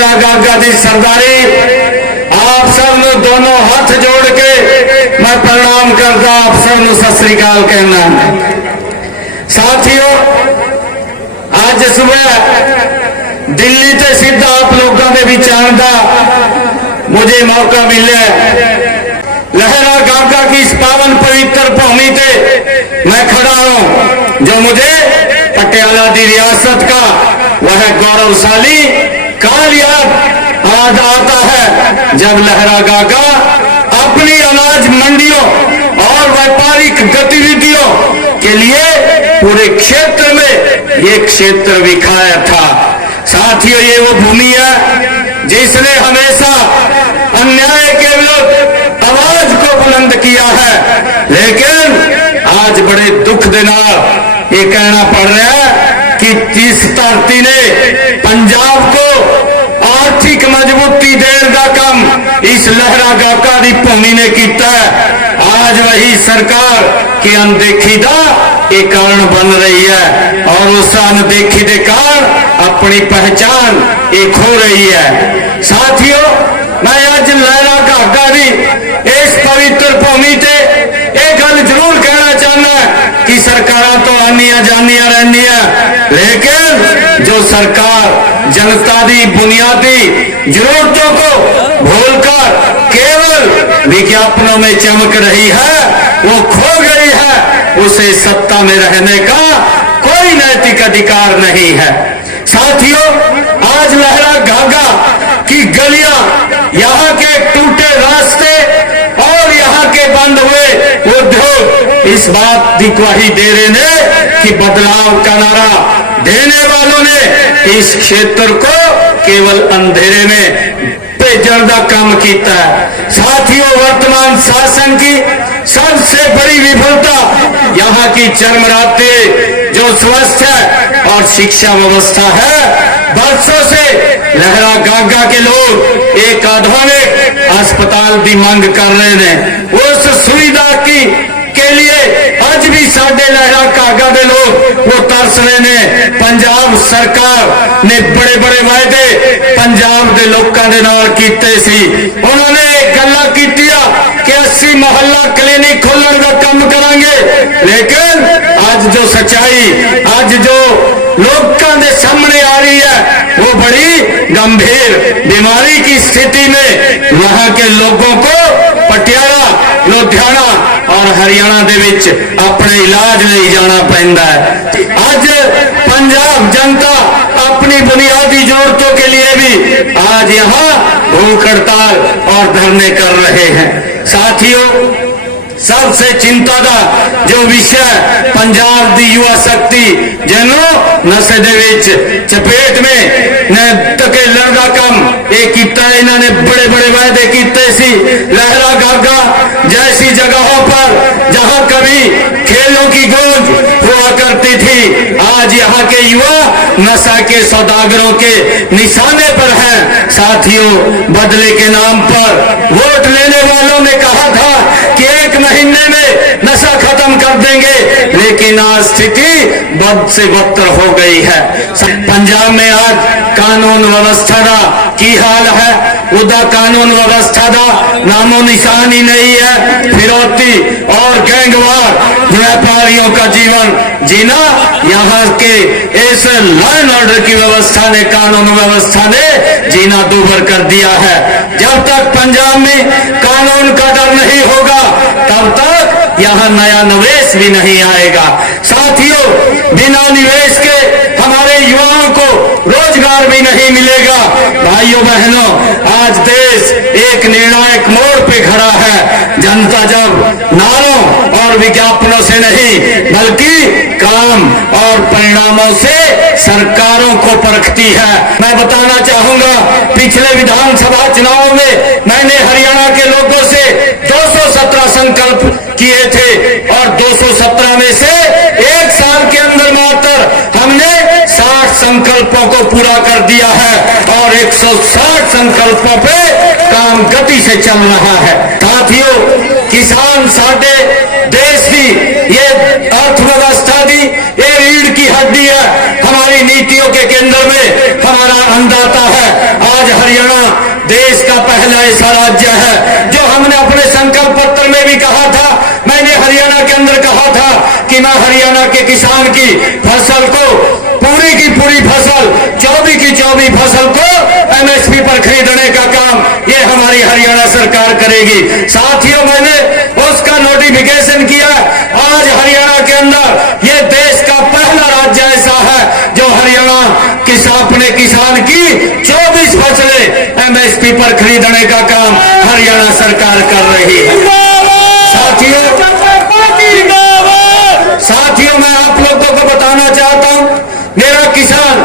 लहरा गागा दी सरदारी आप सब दोनों हाथ जोड़ के मैं प्रणाम करता आप सब सत श्री अकाल कहना। साथियों, आज सुबह दिल्ली से सीधा आप लोगों के विचार का मुझे मौका मिले। लहरा गागा की इस पावन पवित्र भूमि पे मैं खड़ा हूं, जो मुझे पटियाला की रियासत का वह गौरवशाली काल याद आज आता है, जब लहरा गागा अपनी अनाज मंडियों और व्यापारिक गतिविधियों के लिए पूरे क्षेत्र में ये क्षेत्र विखाया था। साथियों, ये वो भूमि है जिसने हमेशा अन्याय के विरुद्ध आवाज को बुलंद किया है, लेकिन आज बड़े दुख के नाल ये कहना पड़ रहा है कि इस धरती ने पंजाब को आर्थिक मजबूती देने का काम इस लहरा गागा की भूमि ने किया है। आज वही सरकार की अनदेखी का एक कारण बन रही है और उस अनदेखी के कारण अपनी पहचान एक हो रही है। साथियों, मैं आज लहरा गागा की इस पवित्र भूमि से एक गल जरूर कहना चाहना कि सरकार तो आनिया जानिया रहनिया, लेकिन जो सरकार जनता की बुनियादी जरूरतों को भूलकर केवल विज्ञापनों में चमक रही है, वो खो गई है। उसे सत्ता में रहने का कोई नैतिक अधिकार नहीं है। साथियों, आज लहरा गागा की गलियां, यहाँ के टूटे रास्ते और यहाँ के बंद हुए उद्योग इस बात की गवाही दे रहे हैं कि बदलाव का नारा देने वालों ने इस क्षेत्र को केवल अंधेरे में भेजने का काम किया है। साथियों, वर्तमान शासन की सबसे बड़ी विफलता यहाँ की चरमराते जो स्वास्थ्य और शिक्षा व्यवस्था है। वर्षों से लहरा गागा के लोग एक आधुनिक अस्पताल की मांग कर रहे हैं। उस सुविधा की के लिए आज भी साडे लहरा गागा के लोग वो तरस रहे हैं। पंजाब सरकार ने बड़े बड़े वायदे पंजाब के लोगों के नाल कीते सी। उन्होंने गल्लां कीतियां कि 80 मोहल्ला क्लिनिक खोलने का काम करेंगे, लेकिन आज जो सच्चाई आज जो लोगों के सामने आ रही है वो बड़ी गंभीर बीमारी की स्थिति में वहां के लोगों को पटियाला, लुधियाना और हरियाणा दे विच अपने इलाज नहीं जाना पैंदा है। आज पंजाब जनता अपनी बुनियादी जरूरतों के लिए भी आज यहाँ भूख हड़ताल और धरने कर रहे हैं। साथियों, सबसे चिंता का जो विषय पंजाब की युवा शक्ति जिन्हों नशे दे चपेट में ने धकेलन का काम ये किया। इन्होंने बड़े बड़े वायदे किए सी। लहरा गागा जैसी जगहों पर जहां कभी खेलों की गूंज हुआ करती थी, आज यहाँ के युवा नशा के सौदागरों के निशाने पर हैं। साथियों, बदले के नाम पर वोट लेने वालों ने कहा था कि 1 महीने में नशा खत्म कर देंगे, लेकिन आज स्थिति बद से बदतर हो गई है। पंजाब में आज कानून व्यवस्था का की हाल है, उदा कानून व्यवस्था का नामो निशान ही नहीं है। फिरौती और गैंगवार व्यापारियों का जीवन जीना यहाँ के इस लॉ एंड ऑर्डर की व्यवस्था ने, कानून व्यवस्था ने जीना दूभर कर दिया है। जब तक पंजाब में कानून का डर नहीं होगा तब तक यहाँ नया निवेश भी नहीं आएगा। साथियों, बिना निवेश के हमारे युवाओं को रोजगार भी नहीं मिलेगा। भाइयों बहनों, आज देश एक निर्णायक मोड़ पे खड़ा है। जनता जब नारों और विज्ञापनों से नहीं बल्कि काम और परिणामों से सरकारों को परखती है। मैं बताना चाहूंगा, पिछले विधानसभा चुनाव में मैंने हरियाणा के लोगों से 217 संकल्प किए थे और 217 में से एक साल के अंदर मात्र हमने 60 संकल्पों को पूरा कर दिया है और 160 संकल्पों पे काम गति से चल रहा है। साथियों, किसान साडे देश की ये अर्थव्यवस्था की ये रीढ़ की हड्डी है। हमारी नीतियों के केंद्र में हमारा अन्नदाता है। आज कि मैं हरियाणा के किसान की फसल को पूरी की पूरी फसल 24 की 24 फसल को एमएसपी पर खरीदने का काम ये हमारी हरियाणा सरकार करेगी। साथियों, मैंने उसका नोटिफिकेशन किया। आज हरियाणा के अंदर ये देश का पहला राज्य ऐसा है जो हरियाणा अपने किसान की 24 फसलें एमएसपी पर खरीदने का काम हरियाणा सरकार कर रही है। साथियों, मैं आप लोगों को बताना चाहता हूं, मेरा किसान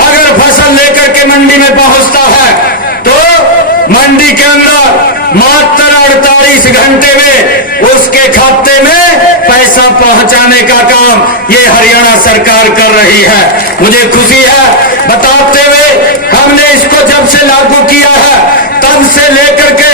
अगर फसल लेकर के मंडी में पहुंचता है तो मंडी के अंदर मात्र 48 घंटे में उसके खाते में पैसा पहुंचाने का काम ये हरियाणा सरकार कर रही है। मुझे खुशी है बताते हुए, हमने इसको जब से लागू किया है तब से लेकर के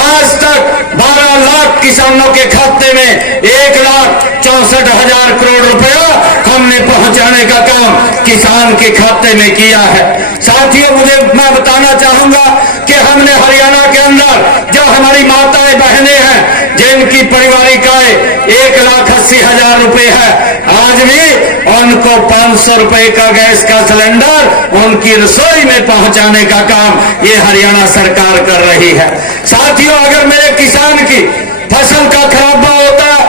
आज तक 12 लाख किसानों के खाते में 1,64,000 करोड़ रुपया हमने पहुंचाने का काम किसान के खाते में किया है। साथियों, मैं बताना चाहूंगा कि हमने हरियाणा के अंदर जो हमारी माताएं बहनें हैं जिनकी पारिवारिक आय 1,80,000 रुपए है, आज भी उनको 500 रुपए का गैस का सिलेंडर उनकी रसोई में पहुंचाने का काम ये हरियाणा सरकार कर रही है। साथियों, अगर मेरे किसान की फसल का खराबा होता है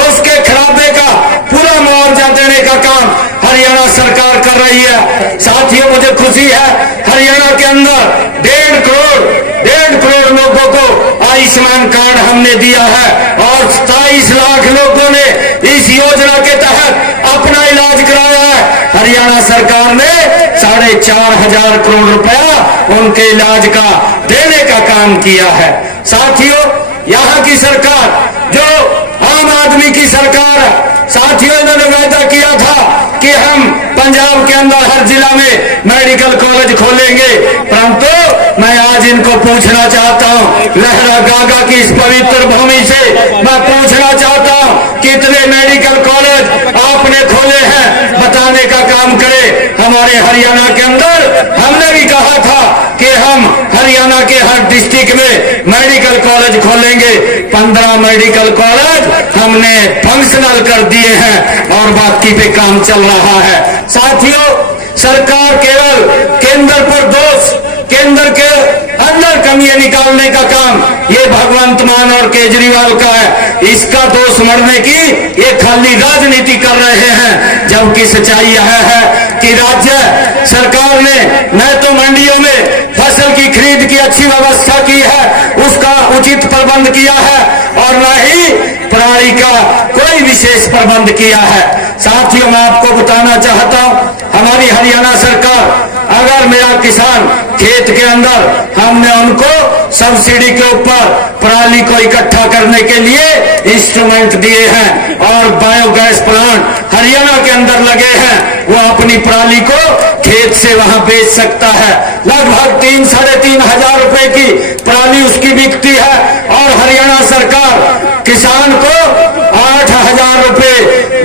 उसके खराबे का पूरा मुआवजा देने का काम हरियाणा सरकार कर रही है। साथियों, मुझे खुशी है हरियाणा के अंदर 1.5 करोड़ लोगों को आयुष्मान कार्ड हमने दिया है और 27 लाख लोगों ने इस योजना के तहत अपना इलाज कराया है। हरियाणा सरकार ने 4,500 करोड़ रुपया उनके इलाज का देने का काम किया है। साथियों, यहाँ की सरकार जो आम आदमी की सरकार है, साथियों इन्होंने वायदा किया था कि हम पंजाब के अंदर हर जिला में मेडिकल कॉलेज खोलेंगे, परंतु मैं आज इनको पूछना चाहता हूं, लहरा गागा की इस पवित्र भूमि से मैं पूछना चाहता हूं कितने मेडिकल कॉलेज आपने खोले हैं, बताने का काम करे। हमारे हरियाणा के अंदर हमने भी कहा था कि हम हरियाणा के हर डिस्ट्रिक्ट में मेडिकल कॉलेज खोलेंगे। 15 मेडिकल कॉलेज हमने फंक्शनल कर दिए हैं और बाकी पे काम चल रहा है। साथियों, सरकार केवल केंद्र पर दोष, केंद्र के अंदर कमियां निकालने का काम ये भगवंत मान और केजरीवाल का है। इसका दोष मरने की ये खाली राजनीति कर रहे हैं, जबकि सच्चाई यह है कि राज्य सरकार ने न तो मंडियों में फसल की खरीद की अच्छी व्यवस्था की है, उसका उचित प्रबंध किया है और न ही पराली का कोई विशेष प्रबंध किया है। साथियों, मैं आपको बताना चाहता हूं, हमारी हरियाणा सरकार अगर मेरा किसान खेत के अंदर हमने उनको सब्सिडी के ऊपर पराली को इकट्ठा करने के लिए इंस्ट्रूमेंट दिए हैं और बायोगैस प्लांट हरियाणा के अंदर लगे हैं, वो अपनी पराली को खेत से वहां बेच सकता है। लगभग 3-3.5 हजार रुपए की पराली उसकी बिकती है और हरियाणा सरकार किसान को 8,000 रुपए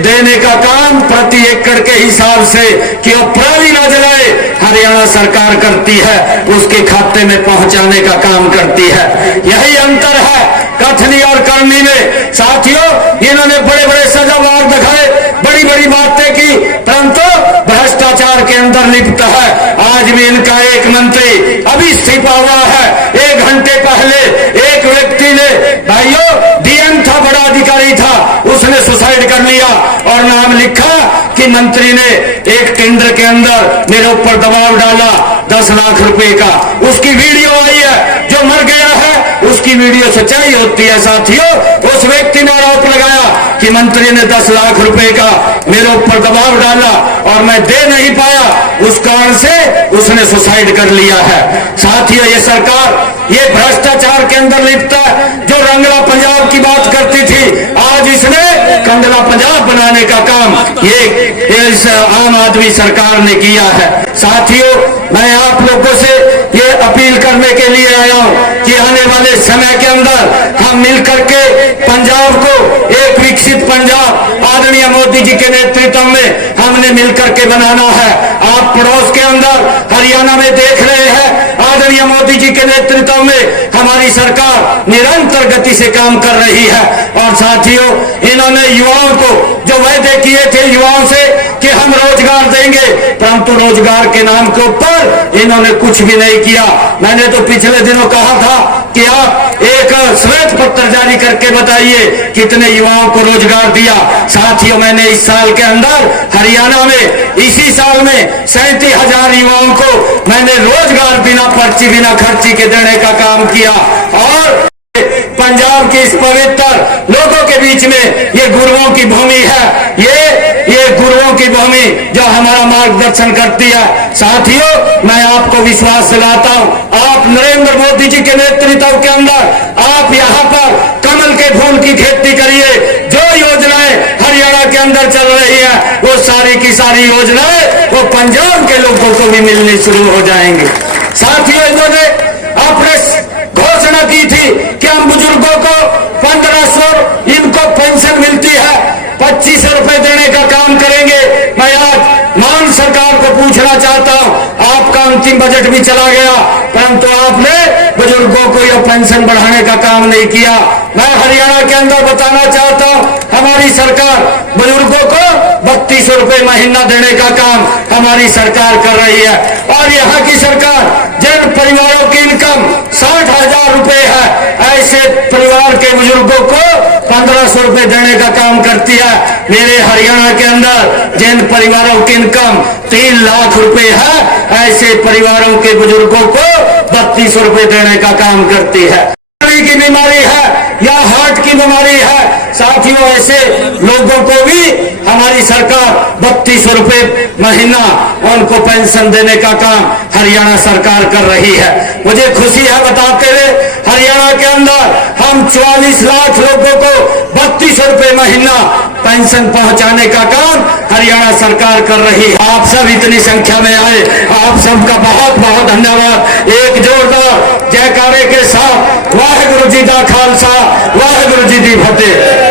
देने का काम प्रति एकड़ के हिसाब से कि वो पराली ना जलाए हरियाणा सरकार करती है, उसके खाते में पहुंचाने का काम करती है। यही अंतर है कथनी और करनी में। साथियों, इन्होंने बड़े बड़े सजावार दिखाए, बड़ी बड़ी बातें की, परंतु भ्रष्टाचार के अंदर लिप्त है। आज भी इनका एक मंत्री अभी इस्तीफा हुआ है। 1 घंटे पहले एक व्यक्ति ने, भाइयों डीएम था, बड़ा अधिकारी था, उसने सुसाइड कर लिया और नाम लिखा कि मंत्री ने एक टेंडर के अंदर मेरे ऊपर दबाव डाला 10 लाख रुपए का। उसकी वीडियो आई है, जो मर गया है उसकी वीडियो सच्चाई होती है। साथियों, उस व्यक्ति ने आरोप लगाया कि मंत्री ने 10 लाख रुपए का मेरे ऊपर दबाव डाला और मैं दे नहीं पाया, उस कारण से उसने सुसाइड कर लिया है। साथियों, ये सरकार ये भ्रष्टाचार के अंदर लिप्त है। जो रंगला पंजाब की बात करती थी, आज इसने कंडला पंजाब बनाने का काम ये इस आम आदमी सरकार ने किया है। साथियों, मैं आप लोगों से ये अपील करने के लिए आया हूं कि आने वाले समय के अंदर हम मिलकर के पंजाब को एक विकसित पंजाब आदरणीय मोदी जी के नेतृत्व में हमने मिलकर के बनाना है। आप पड़ोस के अंदर हरियाणा में देख रहे हैं आदरणीय माननीय मोदी जी के नेतृत्व में हमारी सरकार निरंतर गति से काम कर रही है। और साथियों, इन्होंने युवाओं को जो वायदे किए थे युवाओं से कि हम रोजगार देंगे, परंतु रोजगार के नाम के ऊपर इन्होंने कुछ भी नहीं किया। मैंने तो पिछले दिनों कहा था कि आप एक श्वेत पत्र जारी करके बताइए कितने युवाओं को रोजगार दिया। साथियों, मैंने इस साल के अंदर हरियाणा में इसी साल में 37,000 युवाओं को मैंने रोजगार बिना पर्ची बिना खर्ची के देने का काम किया। और पंजाब की इस पवित्र लोगों के बीच में ये गुरुओं की भूमि है, ये गुरुओं की भूमि जो हमारा मार्गदर्शन करती है। साथियों, मैं आपको विश्वास दिलाता हूं, आप नरेंद्र मोदी जी के नेतृत्व के अंदर आप यहां पर कमल के फूल की खेती करिए। जो योजनाएं हरियाणा के अंदर चल रही है वो सारी की सारी योजनाएं वो पंजाब के लोगों को भी मिलनी शुरू हो जाएंगी। साथियों, इन्होंने अपने घोषणा की थी कि हम बुजुर्गों को 1500 इनको पेंशन मिलती है, 2500 रुपए देने का काम करेंगे। मैं आज मान सरकार को पूछना चाहता हूं, आपका अंतिम बजट भी चला गया परंतु आपने बुजुर्गों को यह पेंशन बढ़ाने का काम नहीं किया। मैं हरियाणा के अंदर बताना चाहता हूं, हमारी सरकार बुजुर्गों को 3200 रुपए महीना देने का काम हमारी सरकार कर रही है। और यहाँ की सरकार जिन परिवारों की इनकम 60,000 रुपए है, ऐसे परिवार के बुजुर्गों को 1500 रुपए देने का काम करती है। मेरे हरियाणा के अंदर जिन परिवारों की इनकम 3 लाख रुपए है, ऐसे परिवारों के बुजुर्गों को 3200 रुपए देने का काम करती है। की बीमारी है या हार्ट की बीमारी है, साथियों, ऐसे लोगों को भी हमारी सरकार 3200 रुपए महीना उनको पेंशन देने का काम हरियाणा सरकार कर रही है। मुझे खुशी है बताते हुए, हरियाणा के अंदर हम 44 लाख लोगों को 3200 रुपए महीना पेंशन पहुंचाने का काम हरियाणा सरकार कर रही है। आप सब इतनी संख्या में आए, आप सबका बहुत बहुत धन्यवाद। एक जोरदार जयकारे के साथ वाहिगुरु जी दा खालसा, वाहिगुरु जी दी फतेह।